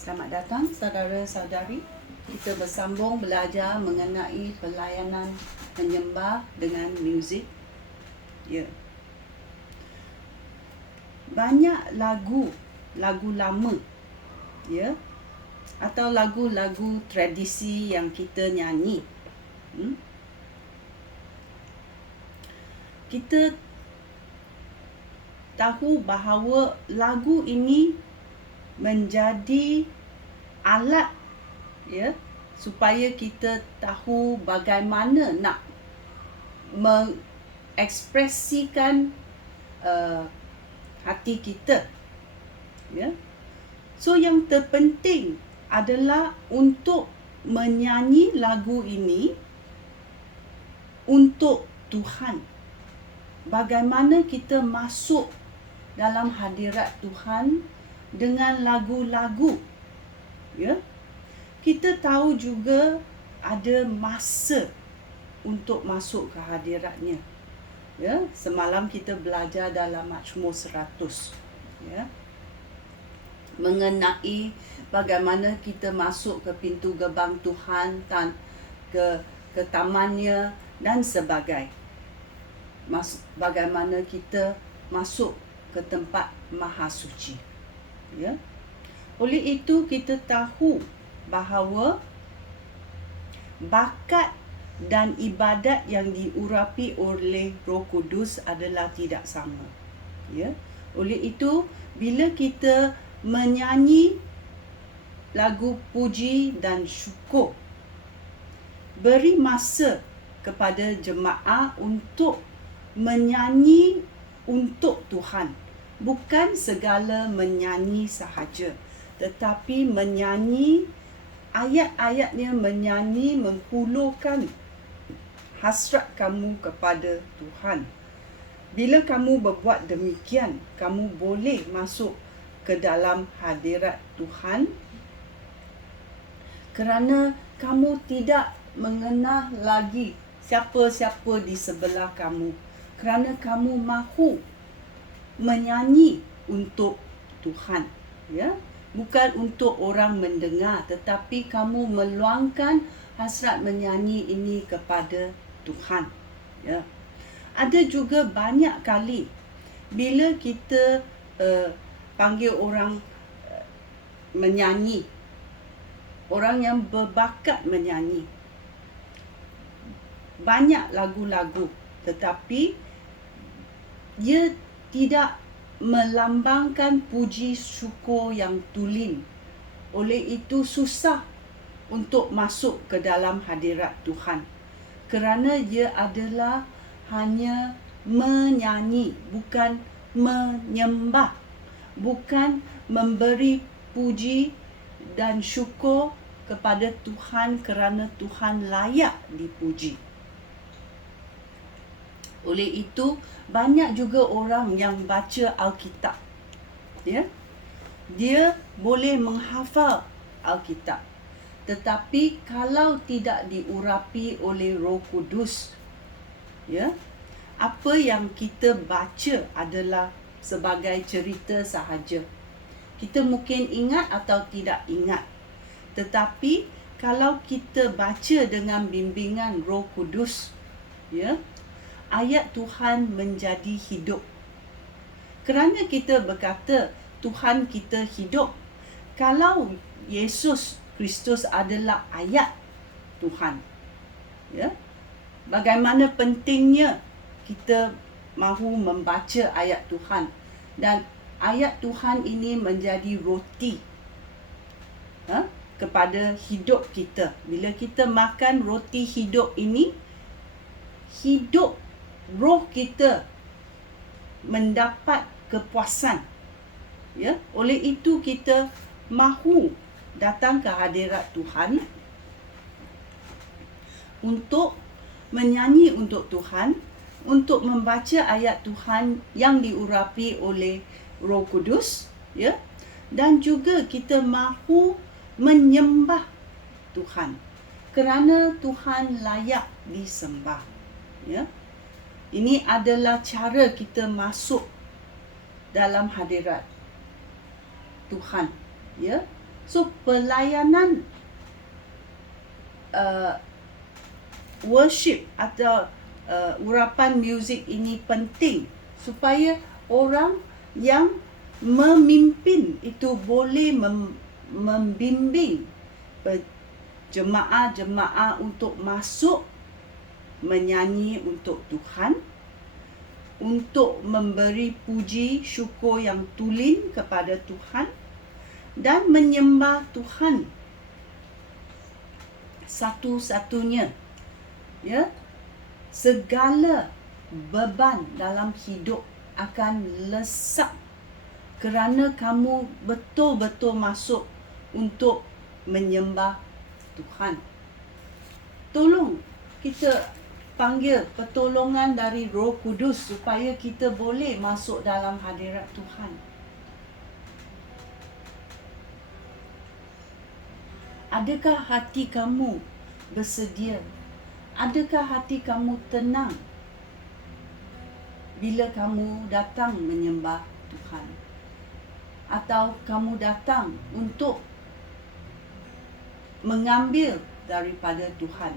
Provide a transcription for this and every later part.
Selamat datang saudara-saudari. Kita bersambung belajar mengenai pelayanan menyembah dengan muzik. Ya. Banyak lagu lama, ya, atau lagu-lagu tradisi yang kita nyanyi. Kita tahu bahawa lagu ini menjadi alat, ya, supaya kita tahu bagaimana nak mengekspresikan hati kita, ya. So yang terpenting adalah untuk menyanyi lagu ini untuk Tuhan. Bagaimana kita masuk dalam hadirat Tuhan dengan lagu-lagu, ya. Kita tahu juga ada masa untuk masuk ke hadiratnya, ya. Semalam kita belajar dalam Mazmur 100, ya, mengenai bagaimana kita masuk ke pintu gerbang Tuhan, ke tamannya dan sebagainya. Bagaimana kita masuk ke tempat maha suci, ya. Oleh itu kita tahu bahawa bakat dan ibadat yang diurapi oleh Roh Kudus adalah tidak sama, ya. Oleh itu bila kita menyanyi lagu puji dan syukur, beri masa kepada jemaah untuk menyanyi untuk Tuhan. Bukan segala menyanyi sahaja, tetapi menyanyi ayat-ayatnya, menyanyi menghulurkan hasrat kamu kepada Tuhan. Bila kamu berbuat demikian, kamu boleh masuk ke dalam hadirat Tuhan kerana kamu tidak mengenal lagi siapa-siapa di sebelah kamu, kerana kamu mahu menyanyi untuk Tuhan, ya. Bukan untuk orang mendengar, tetapi kamu meluangkan hasrat menyanyi ini kepada Tuhan, ya. Ada juga banyak kali bila kita panggil orang menyanyi, orang yang berbakat menyanyi, banyak lagu-lagu, tetapi dia tidak melambangkan puji syukur yang tulen. Oleh itu susah untuk masuk ke dalam hadirat Tuhan, kerana dia adalah hanya menyanyi, bukan menyembah, bukan memberi puji dan syukur kepada Tuhan kerana Tuhan layak dipuji. Oleh itu banyak juga orang yang baca Alkitab, ya. Dia boleh menghafal Alkitab, tetapi kalau tidak diurapi oleh Roh Kudus, ya, apa yang kita baca adalah sebagai cerita sahaja. Kita mungkin ingat atau tidak ingat, tetapi kalau kita baca dengan bimbingan Roh Kudus, ya, ayat Tuhan menjadi hidup. Kerana kita berkata Tuhan kita hidup. Kalau Yesus Kristus adalah ayat Tuhan, ya, bagaimana pentingnya kita mahu membaca ayat Tuhan, dan ayat Tuhan ini menjadi roti, kepada hidup kita. Bila kita makan roti hidup ini, hidup roh kita mendapat kepuasan, ya. Oleh itu kita mahu datang ke hadirat Tuhan untuk menyanyi untuk Tuhan, untuk membaca ayat Tuhan yang diurapi oleh Roh Kudus, ya. Dan juga kita mahu menyembah Tuhan kerana Tuhan layak disembah, ya. Ini adalah cara kita masuk dalam hadirat Tuhan, ya. So pelayanan worship atau urapan muzik ini penting supaya orang yang memimpin itu boleh membimbing jemaah-jemaah untuk masuk menyanyi untuk Tuhan, untuk memberi puji syukur yang tulen kepada Tuhan dan menyembah Tuhan satu-satunya. Ya, segala beban dalam hidup akan lesak kerana kamu betul-betul masuk untuk menyembah Tuhan. Tolong kita panggil pertolongan dari Roh Kudus supaya kita boleh masuk dalam hadirat Tuhan. Adakah hati kamu bersedia? Adakah hati kamu tenang bila kamu datang menyembah Tuhan? Atau kamu datang untuk mengambil daripada Tuhan?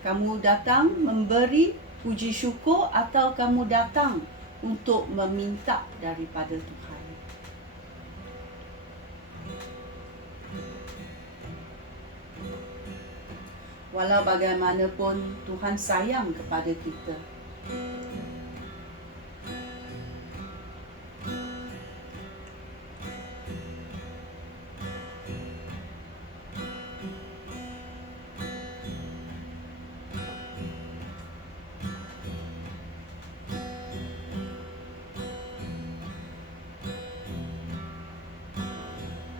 Kamu datang memberi puji syukur atau kamu datang untuk meminta daripada Tuhan? Walau bagaimanapun Tuhan sayang kepada kita.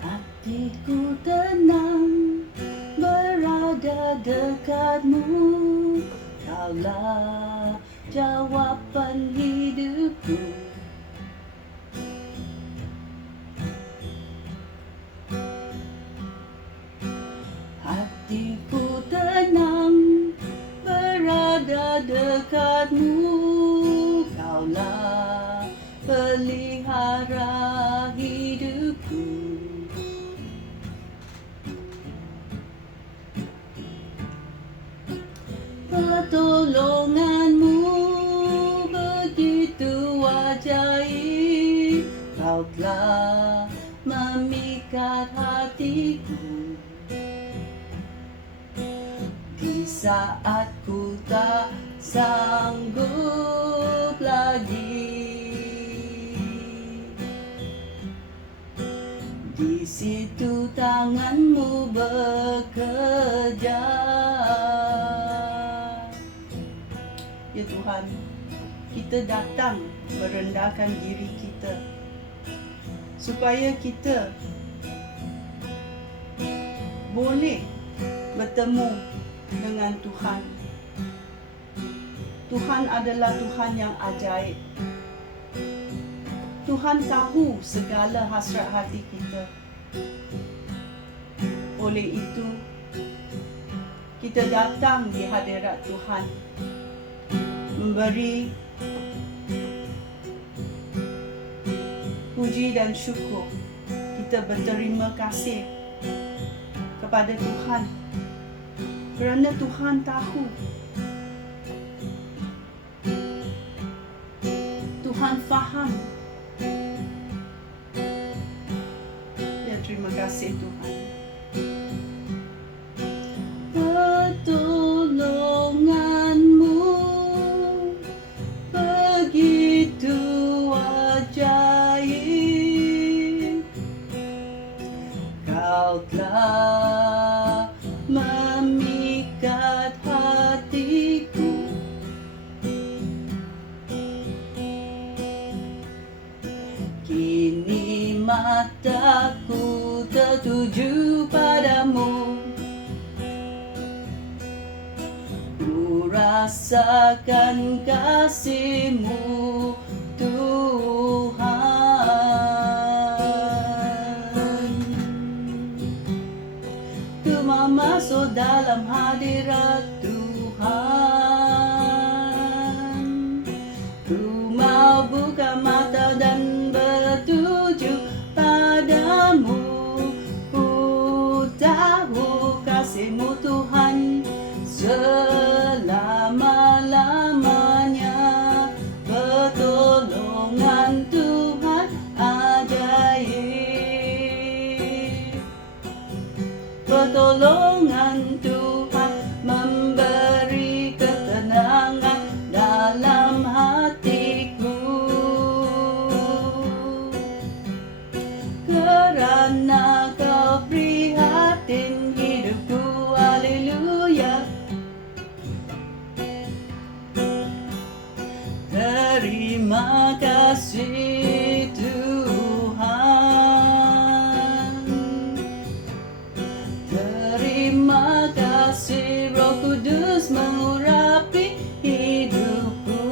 Hatiku tenang berada dekatmu, Kaulah jawaban hidupku. Hatiku tenang berada dekatmu, Kaulah pelihara hidupku. Pertolonganmu begitu ajaib, Kau telah memikat hatiku. Di saat ku tak sanggup lagi, di situ tanganmu bekerja. Ya Tuhan, kita datang merendahkan diri kita supaya kita boleh bertemu dengan Tuhan. Tuhan adalah Tuhan yang ajaib. Tuhan tahu segala hasrat hati kita. Oleh itu, kita datang di hadirat Tuhan, memberi puji dan syukur. Kita berterima kasih kepada Tuhan kerana Tuhan tahu, Tuhan faham. Ya, terima kasih Tuhan. Pertolonganmu begitu ajaib, Kau telah memikat hatiku. Kini mataku tertuju padamu, ku rasakan kasih-Mu Tuhan. Ku mau masuk dalam hadirat Tuhan. Ku mau buka mata dan bertuju padamu. pertolongan Tuhan memberi ketenangan dalam hatiku, kerana Kau prihatin hidupku. Haleluya. Terima kasih Tuhan. Terima kasih Roh Kudus mengurapi hidupku.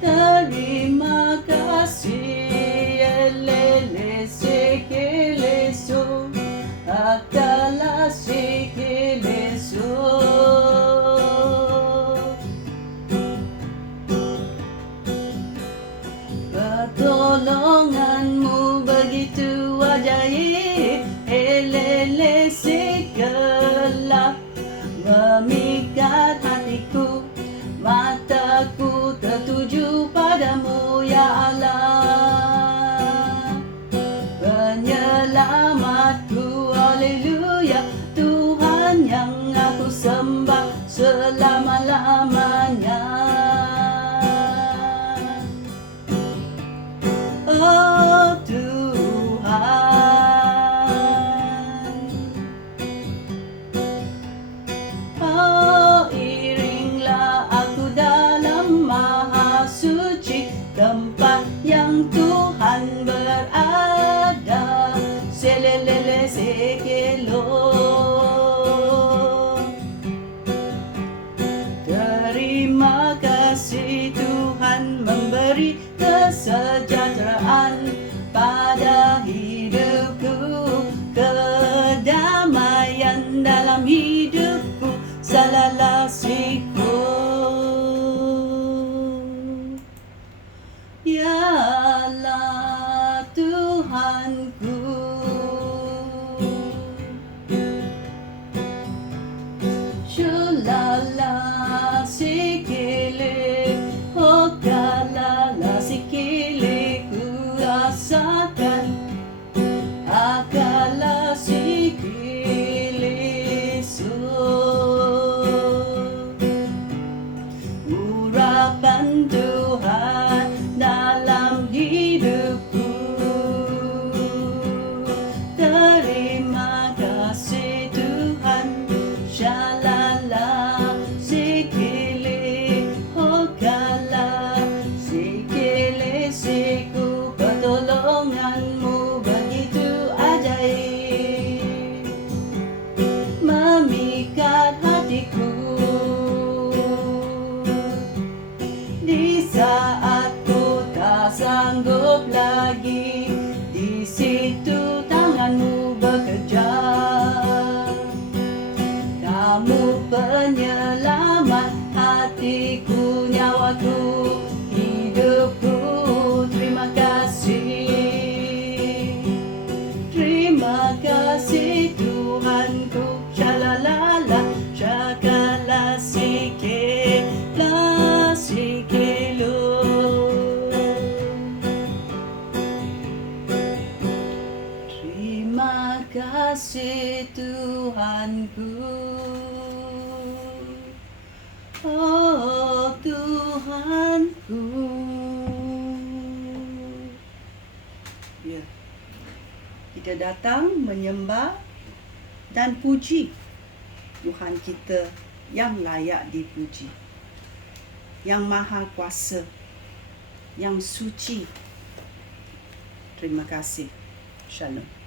Terima kasih elele sekeleso akala sekeleso. Pertolonganmu begitu ajaib, elele segelap memikat hatiku, mataku tertuju padamu ya Allah, penyelamatku. Haleluya. Tuhan yang aku sembah selama-lamanya. Oh Tuhan, oh iringlah aku dalam maha suci, tempat yang Tuhan berada. Selelele sekelo. Terima kasih Tuhan memberi kesejahteraan pada hidupku, kedamaian dalam hidupku, salalasiku. Ya Allah Tuhanku, shulala sikile, hokalala sikile, ku rasakan akala sikile so. Urapan Tuhan dalam hidupku. Terima kasih Tuhan. Shalala sikile hokala sikile siku. Pertolonganmu begitu ajaib, memikat hatiku. Di saat ku tak sanggup lagi, di situ tanganmu bekerja. Kamu penyelamat hatiku, nyawaku, hidupku. Terima kasih. Terima kasih Tuhanku. Shalalala shakala sikela sikelo. Terima kasih Tuhanku. Oh Tuhanku. Ya. Kita datang menyembah dan puji Tuhan kita yang layak dipuji, yang maha kuasa, yang suci. Terima kasih. Shalom.